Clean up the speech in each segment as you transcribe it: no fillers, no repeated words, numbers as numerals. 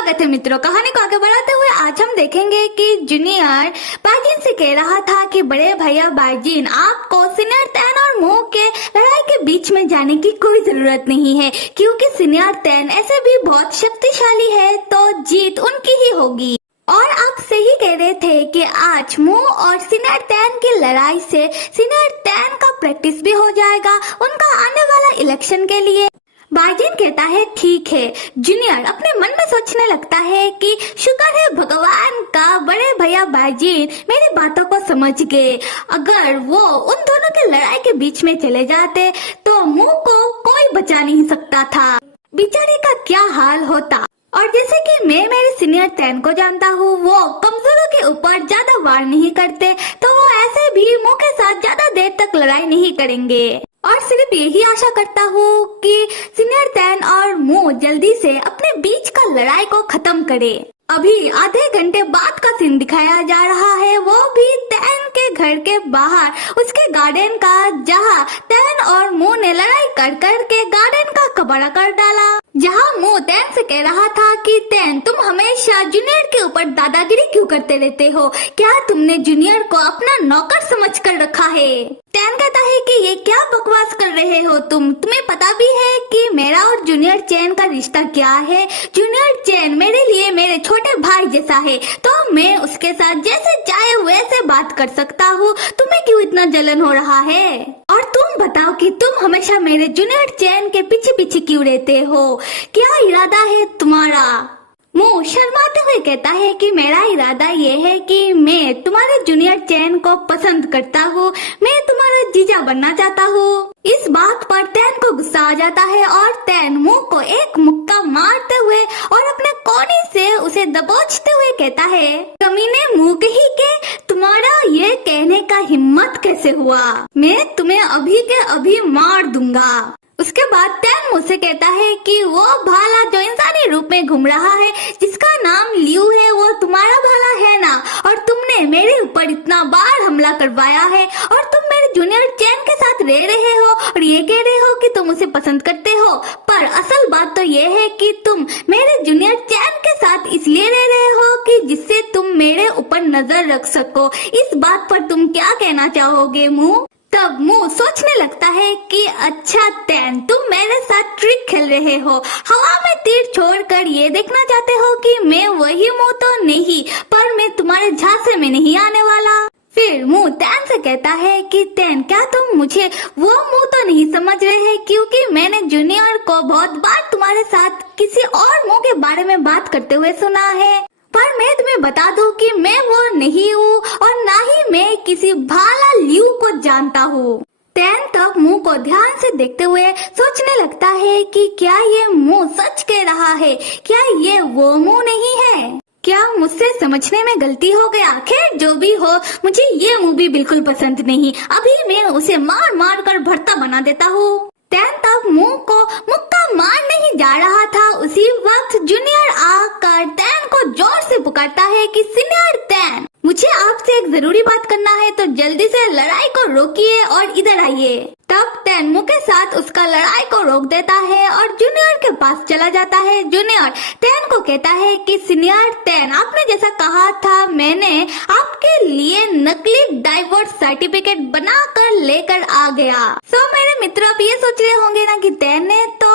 स्वागत है मित्रों। कहानी को आगे बढ़ाते हुए आज हम देखेंगे कि जूनियर बाइजिन से कह रहा था कि बड़े भैया बाइजिन, आपको सीनियर तैन और मो के लड़ाई के बीच में जाने की कोई जरूरत नहीं है, क्योंकि सीनियर तैन ऐसे भी बहुत शक्तिशाली है, तो जीत उनकी ही होगी। और आप सही कह रहे थे कि आज मो और सीनियर तैन की लड़ाई से सीनियर तैन का प्रैक्टिस भी हो जाएगा उनका आने वाला इलेक्शन के लिए। बाइजिन कहता है ठीक है। जूनियर अपने मन में सोचने लगता है कि शुक्र है भगवान का बड़े भैया बाइजिन मेरी बातों को समझ गए। अगर वो उन दोनों के लड़ाई के बीच में चले जाते तो मुंह को कोई बचा नहीं सकता था। बेचारे का क्या हाल होता। और जैसे कि मैं मेरे सीनियर तैन को जानता हूँ, वो कमजोरों के ऊपर ज्यादा वार नहीं करते, तो वो ऐसे भी मुंह के साथ ज्यादा देर तक लड़ाई नहीं करेंगे। और सिर्फ यही आशा करता हूँ कि सीनियर तैन और मो जल्दी से अपने बीच का लड़ाई को खत्म करे। अभी आधे घंटे बाद का सीन दिखाया जा रहा है, वो भी तैन के घर के बाहर उसके गार्डन का, जहाँ तैन और मो ने लड़ाई कर कर के गार्डन का कबाड़ा कर डाला। जहाँ मो तैन से कह रहा था कि तैन, तुम हमेशा जूनियर के ऊपर दादागिरी क्यों करते रहते हो? क्या तुमने जूनियर को अपना नौकर समझ कर रखा है? तैन कहता है कि ये क्या बकवास कर रहे हो तुम्हें पता भी है कि मेरा और जूनियर चैन का रिश्ता क्या है? जूनियर चैन मेरे लिए मेरे छोटे भाई जैसा है, तो मैं उसके साथ जैसे चाहे वैसे बात कर सकता हूँ। तुम्हें क्यों इतना जलन हो रहा है? और तुम बताओ कि तुम हमेशा मेरे जूनियर चैन के पीछे पीछे क्यों रहते हो? क्या इरादा है तुम्हारा? मो शर्माते हुए कहता है कि मेरा इरादा ये है कि मैं तुम्हारे जूनियर चैन को पसंद करता हूँ, मैं तुम्हारा जीजा बनना चाहता हूँ। इस बात पर तैन को गुस्सा आ जाता है और तैन मो को एक मुक्का मारते हुए और अपने कोने से उसे दबोचते हुए कहता है, कमीने मुंह कही के, तुम्हारा ये कहने का हिम्मत कैसे हुआ? मैं तुम्हें अभी के अभी मार दूंगा। उसके बाद तैन मुझसे कहता है कि वो भाला जो इंसानी रूप में घूम रहा है, जिसका नाम लियू है, वो तुम्हारा भाला है ना? और तुमने मेरे ऊपर इतना बार हमला करवाया है और तुम मेरे जूनियर चैन के साथ रह रहे हो और ये कह रहे हो कि तुम उसे पसंद करते हो, पर असल बात तो ये है कि तुम मेरे जूनियर चैन के साथ इसलिए रह रहे हो कि जिससे तुम मेरे ऊपर नजर रख सको। इस बात पर तुम क्या कहना चाहोगे मुंह? तब मुंह सोचने लगता है कि अच्छा तैन, तुम मेरे साथ ट्रिक खेल रहे हो, हवा में तीर छोड़कर ये देखना चाहते हो कि मैं वही मुंह तो नहीं, पर मैं तुम्हारे झांसे में नहीं आने वाला। फिर मुंह तैन से कहता है कि तैन, क्या तुम मुझे वो मुंह तो नहीं समझ रहे हैं? क्योंकि मैंने जूनियर को बहुत बार तुम्हारे साथ किसी और मुंह के बारे में बात करते हुए सुना है, पर मैं तुम्हें बता दूं कि मैं वो नहीं हूँ और ना ही मैं किसी भाला लियू को जानता हूँ। तैन तब मुंह को ध्यान से देखते हुए सोचने लगता है कि क्या ये मुंह सच कह रहा है? क्या ये वो मुंह नहीं है? क्या मुझसे समझने में गलती हो गया? खैर जो भी हो, मुझे ये मुंह भी बिल्कुल पसंद नहीं। अभी मैं उसे मार मार कर भरता बना देता हूँ। तैन तब मुंह को मुक्का मारने ही जा रहा था, उसी वक्त जूनियर आकर तैन को जोर से पुकारता है कि सीनियर तैन, मुझे आपसे एक जरूरी बात करना है, तो जल्दी से लड़ाई को रोकिए और इधर आइए। तब तैन मुंह के साथ उसका लड़ाई को रोक देता है और जूनियर के पास चला जाता है। जूनियर तैन को कहता है कि सीनियर तैन, आपने जैसा कहा था, मैंने आपके लिए नकली डाइवोर्स सर्टिफिकेट बनाकर लेकर आ गया। सो मेरे मित्र, आप ये सोच रहे होंगे ना कि तैन ने तो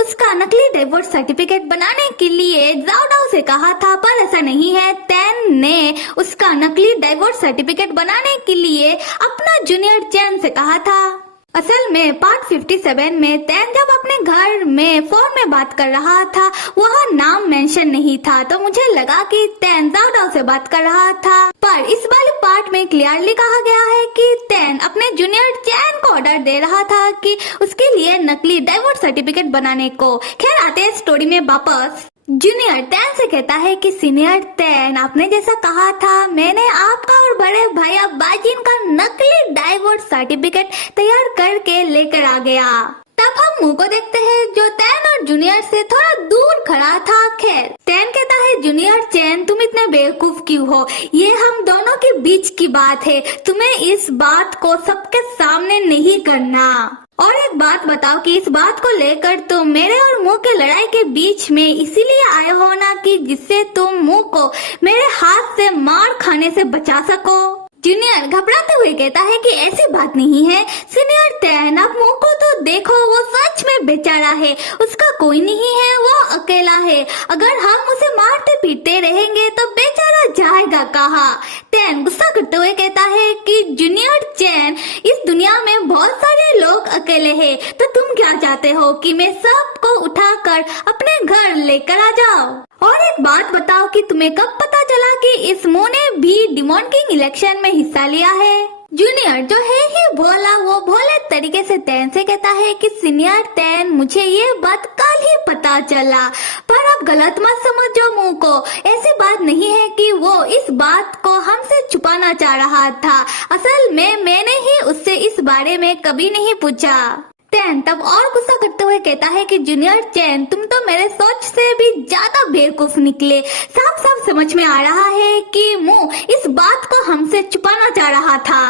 उसका नकली डाइवोर्स सर्टिफिकेट बनाने के लिए जाओ डाओ से कहा था, पर ऐसा नहीं है। तैन ने उसका नकली डाइवोर्स सर्टिफिकेट बनाने के लिए अपना जूनियर चैन से कहा था। असल में पार्ट 57 में तैन जब अपने घर में फोन में बात कर रहा था, वह नाम मेंशन नहीं था, तो मुझे लगा कि तैन जाओ से बात कर रहा था, पर इस वाले पार्ट में क्लियरली कहा गया है कि तैन अपने जूनियर चैन को ऑर्डर दे रहा था कि उसके लिए नकली डाइवोर्स सर्टिफिकेट बनाने को। खैर आते हैं स्टोरी में वापस। जूनियर तैन से कहता है कि सीनियर तैन, आपने जैसा कहा था, मैंने आपका और बड़े भैया बाइजिन का नकली डाइवोर्स सर्टिफिकेट तैयार करके लेकर आ गया। तब हम मुंह को देखते हैं जो तैन और जूनियर से थोड़ा दूर खड़ा था। खैर तैन कहता है, जूनियर चैन, तुम इतने बेवकूफ क्यों हो? ये हम दोनों के बीच की बात है, तुम्हें इस बात को सबके सामने नहीं करना। और एक बात बताओ कि इस बात को लेकर तुम मेरे और मुंह के लड़ाई के बीच में इसीलिए आए हो ना कि जिससे तुम मुंह को मेरे हाथ से मार खाने से बचा सको। जूनियर घबराते हुए कहता है कि ऐसी बात नहीं है। सीनियर टैन, आप मुंह को तो देखो, वो सच में बेचारा है, उसका कोई नहीं है, वो अकेला है। अगर हम उसे मारते पीटते रहेंगे तो बेचारा जाएगा कहाँ। टैन गुस्सा करते हुए कहता है कि जूनियर चैन, इस दुनिया में बहुत सारे लोग अकेले हैं, तो तुम क्या चाहते हो कि मैं सबको उठाकर अपने घर लेकर आ जाऊं? और एक बात बताओ कि तुम्हें कब पता चला कि इस मुंह ने भी डिमॉन किंग इलेक्शन में हिस्सा लिया है? जूनियर जो है ही भोला, वो भोले तरीके से टैन से कहता है कि सीनियर टैन, मुझे ये बात कल ही पता चला, पर आप गलत मत समझो मुंह को। ऐसी बात नहीं है कि वो इस बात को हमसे छुपाना चाह रहा था। असल में मैंने ही उससे इस बारे में कभी नहीं पूछा। टैन तब और गुस्सा करते हुए कहता है कि जूनियर चैन, तुम तो मेरे सोच से भी ज्यादा बेवकूफ निकले। साफ साफ समझ में आ रहा है कि मुंह इस बात को हमसे छुपाना चाह रहा था।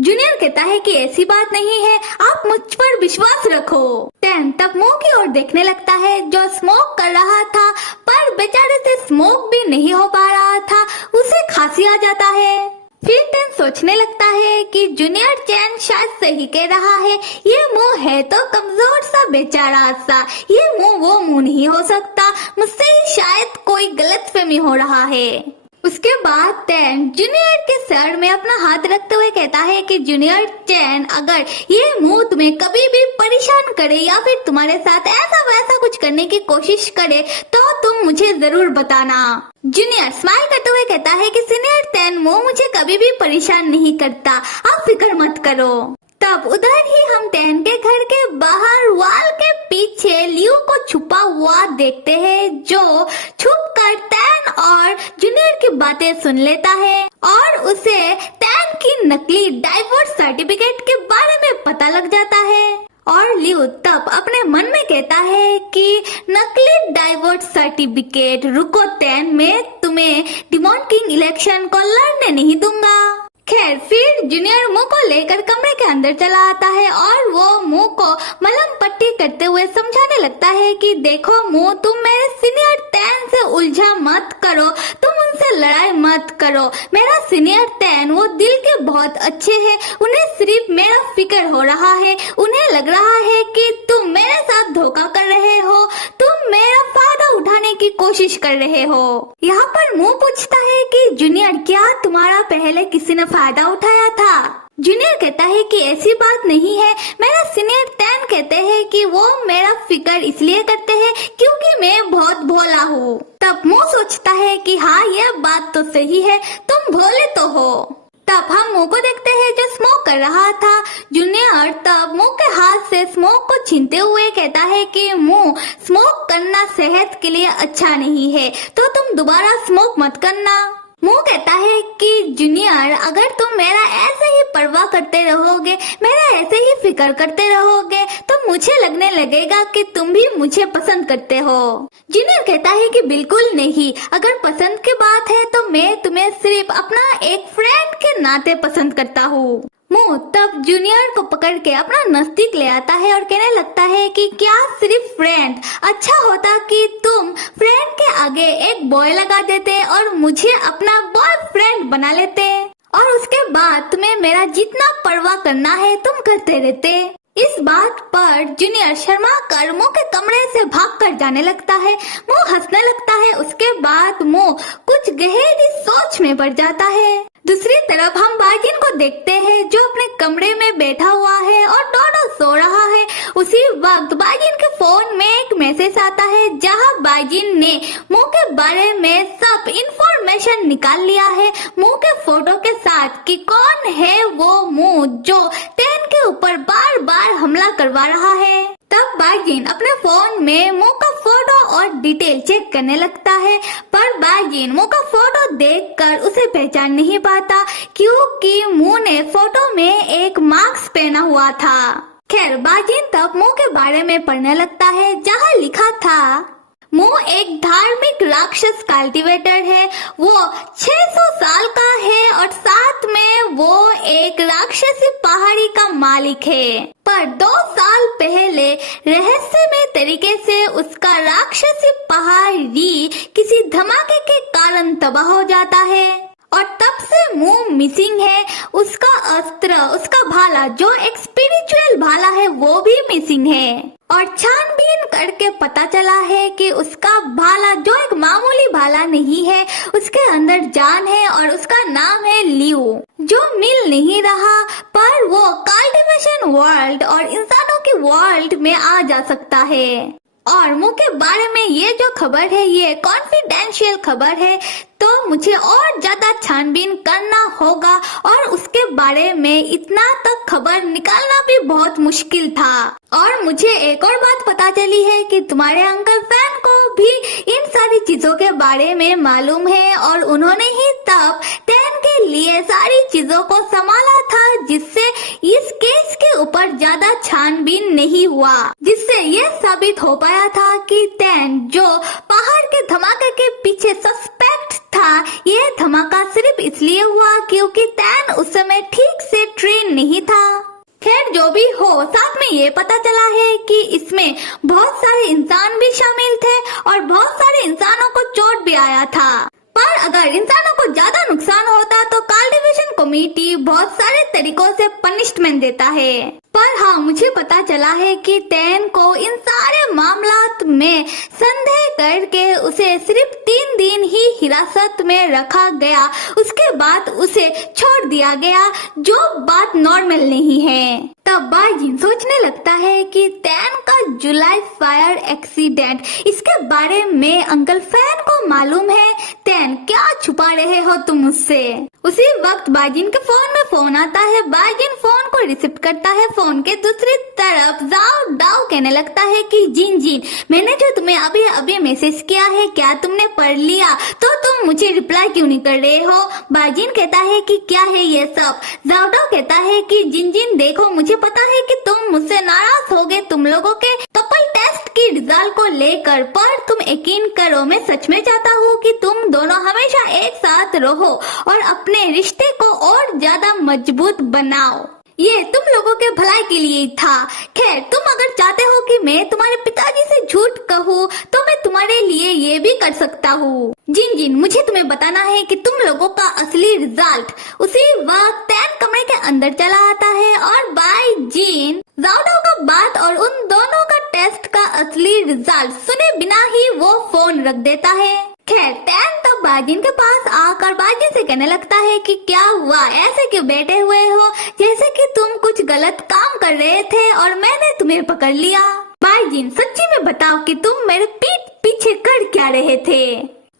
जूनियर कहता है कि ऐसी बात नहीं है, आप मुझ पर विश्वास रखो। टैन तब मुंह की ओर देखने लगता है जो स्मोक कर रहा था, पर बेचारे से स्मोक भी नहीं हो पा रहा था, उसे खांसी आ जाता है। फिर टैन सोचने लगता है कि जूनियर चैन शायद सही कह रहा है, ये मुंह है तो कमजोर सा बेचारा सा, ये मुंह वो मुंह नहीं हो सकता, मुझसे ही शायद कोई गलतफहमी हो रहा है। उसके बाद टैन जूनियर के सर में अपना हाथ रखते हुए कहता है कि जूनियर चैन, अगर ये मुंह तुम्हें कभी भी परेशान करे या फिर तुम्हारे साथ ऐसा वैसा कुछ करने की कोशिश करे तो तुम मुझे जरूर बताना। जूनियर स्माइल करते हुए कहता है कि सीनियर टैन, मुंह मुझे कभी भी परेशान नहीं करता, आप फिक्र मत करो। तब उधर ही हम टैन के घर के बाहर वाल के पीछे लियो को छुपा हुआ देखते हैं, जो छुप कर टैन और जूनियर की बातें सुन लेता है और उसे टैन की नकली डाइवोर्स सर्टिफिकेट के बारे में पता लग जाता है। और लियो तब अपने मन में कहता है कि नकली डाइवोर्स सर्टिफिकेट, रुको टैन, मैं तुम्हें डिमॉन किंग इलेक्शन को लड़ने नहीं दूंगा। खैर फिर जूनियर मुंह को लेकर कमरे के अंदर चला आता है और वो मुंह को मलहम पट्टी करते हुए समझाने लगता है कि देखो मुंह, तुम मेरे सीनियर टैन से उलझा मत करो, तुम उनसे लड़ाई मत करो। मेरा सीनियर टैन वो दिल के बहुत अच्छे हैं, उन्हें सिर्फ मेरा फिक्र हो रहा है, उन्हें लग रहा है कि तुम मेरे साथ धोखा कर रहे हो, तुम मेरा फायदा उठाने की कोशिश कर रहे हो। यहाँ पर मुंह पूछता है कि जूनियर, क्या तुम्हारा पहले किसी ने फायदा उठाया था? जूनियर कहता है कि ऐसी बात नहीं है, मेरा सीनियर टैन कहते हैं कि वो मेरा फिक्र इसलिए करते हैं क्योंकि मैं बहुत भोला हूँ। तब मुंह सोचता है कि हाँ, यह बात तो सही है, तुम भोले तो हो। तब हम मुंह को देखते हैं जो स्मोक कर रहा था। जूनियर तब मुंह के हाथ से स्मोक को छीनते हुए कहता है कि मुंह, स्मोक करना सेहत के लिए अच्छा नहीं है, तो तुम दोबारा स्मोक मत करना। मुंह कहता है कि जूनियर, अगर तुम मेरा ऐसे ही परवाह करते रहोगे, मेरा ऐसे ही फिक्र करते रहोगे, तो मुझे लगने लगेगा कि तुम भी मुझे पसंद करते हो। जूनियर कहता है कि बिल्कुल नहीं, अगर पसंद की बात है तो मैं तुम्हें सिर्फ अपना एक फ्रेंड के नाते पसंद करता हूँ। मुंह तब जूनियर को पकड़ के अपना नजदीक ले आता है और कहने लगता है कि क्या सिर्फ फ्रेंड, अच्छा होता कि तुम फ्रेंड के आगे एक बॉय लगा देते और मुझे अपना बॉयफ्रेंड बना लेते, और उसके बाद तुम्हें मेरा जितना परवाह करना है तुम करते रहते। इस बात पर जूनियर शर्मा कर मुंह के कमरे से भागकर जाने लगता है। मुंह हंसने लगता है, उसके बाद मुंह कुछ गहरी सोच में पड़ जाता है। दूसरी तरफ हम बाजिन को देखते हैं जो अपने कमरे में बैठा हुआ है और डोडो सो रहा है। उसी वक्त बाजिन के फोन में एक मैसेज आता है जहां बाजिन ने मुंह के बारे में सब इंफॉर्मेशन निकाल लिया है, मुंह के फोटो के साथ कि कौन है वो मुंह जो टैन के ऊपर बार बार हमला करवा रहा है। तब बाजिन अपने फोन में मुंह का फोटो और डिटेल चेक करने लगता है, पर बाजिन मुंह का फोटो देखकर उसे पहचान नहीं पाता क्योंकि मुंह ने फोटो में एक मास्क पहना हुआ था। खैर बाजिन तब मुंह के बारे में पढ़ने लगता है जहाँ लिखा था, मो एक धार्मिक राक्षस कल्टीवेटर है। वो 600 साल का है और साथ में वो एक राक्षसी पहाड़ी का मालिक है। पर 2 साल पहले रहस्यमय तरीके से उसका राक्षसी पहाड़ी किसी धमाके के कारण तबाह हो जाता है और तब से मुंह मिसिंग है। उसका अस्त्र, उसका भाला जो एक स्पिरिचुअल भाला है वो भी मिसिंग है और छानबीन करके पता चला है कि उसका भाला जो एक मामूली भाला नहीं है, उसके अंदर जान है और उसका नाम है लियो, जो मिल नहीं रहा पर वो कल्टीवेशन वर्ल्ड और इंसानों के वर्ल्ड में आ जा सकता है। और मुंह के बारे में ये जो खबर है ये कॉन्फिडेंशियल खबर है, तो मुझे और ज्यादा छानबीन करना होगा और उसके बारे में इतना तक खबर निकालना भी बहुत मुश्किल था। और मुझे एक और बात पता चली है कि तुम्हारे अंकल फैन को भी इन सारी चीजों के बारे में मालूम है और उन्होंने ही तब टैन के लिए सारी चीजों को संभाला था, जिससे इस केस के ऊपर ज्यादा छानबीन नहीं हुआ, जिससे ये साबित हो पाया था कि टैन जो पहाड़ के धमाके के पीछे सस्पेक्ट था, ये धमाका सिर्फ इसलिए हुआ क्योंकि टैन उस समय ठीक से ट्रेन नहीं था। खैर जो भी हो, साथ में ये पता चला है कि इसमें बहुत सारे इंसान भी शामिल थे और बहुत सारे इंसानों को चोट भी आया था। पर अगर इंसानों को ज्यादा नुकसान होता तो कल्टीवेशन कमेटी बहुत सारे तरीकों से पनिशमेंट देता है। पर हाँ, मुझे पता चला है कि टैन को इन सारे मामलात में संदेह करके उसे सिर्फ 3 दिन ही हिरासत में रखा गया, उसके बाद उसे छोड़ दिया गया, जो बात नॉर्मल नहीं है। तब बाइजिन सोचने लगता है कि टैन का जुलाई फायर एक्सीडेंट, इसके बारे में अंकल फैन को मालूम है। टैन, क्या छुपा रहे हो तुम मुझसे? उसी वक्त बाइजिन के फोन में फोन आता है। बाइजिन फोन को रिसीव करता है। फोन के दूसरी तरफ जाओ डाओ कहने लगता है कि जिन जिन, मैंने जो तुम्हें अभी अभी मैसेज किया है क्या तुमने पढ़ लिया? तो तुम मुझे रिप्लाई क्यों नहीं कर रहे हो? बाइजिन कहता है कि क्या है ये सब? जाओ डाओ कहता है कि जिन जिन देखो, मुझे पता है कि तुम मुझसे नाराज हो गए तुम लोगों के कपल टेस्ट की रिजल्ट को लेकर, पर तुम यकीन करो मैं सच में चाहता हूँ कि तुम दोनों हमेशा एक साथ रहो और अपने रिश्ते को और ज्यादा मजबूत बनाओ। ये तुम लोगों के भलाई के लिए था। खैर, तुम अगर चाहते हो कि मैं तुम्हारे पिताजी से झूठ कहूँ तो मैं तुम्हारे लिए ये भी कर सकता हूँ। जिन जिन, मुझे तुम्हें बताना है कि तुम लोगों का असली रिजल्ट। उसी वक्त टैन कमरे के अंदर चला आता है और बाय जिन जाओडाओ का बात और उन दोनों का टेस्ट का असली रिजल्ट सुने बिना ही वो फोन रख देता है। खैर, टैन तब बाजिन के पास आकर बाजिन से कहने लगता है कि क्या हुआ, ऐसे क्यों बैठे हुए हो, जैसे कि तुम कुछ गलत काम कर रहे थे और मैंने तुम्हें पकड़ लिया। बाजिन, सच्ची में बताओ कि तुम मेरे पीठ पीछे कर क्या रहे थे?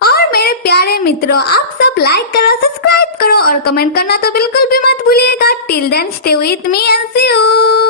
और मेरे प्यारे मित्रों, आप सब लाइक करो, सब्सक्राइब करो और कमेंट करना तो बिल्कुल भी मत भूलिएगा। Till then stay with me and see you.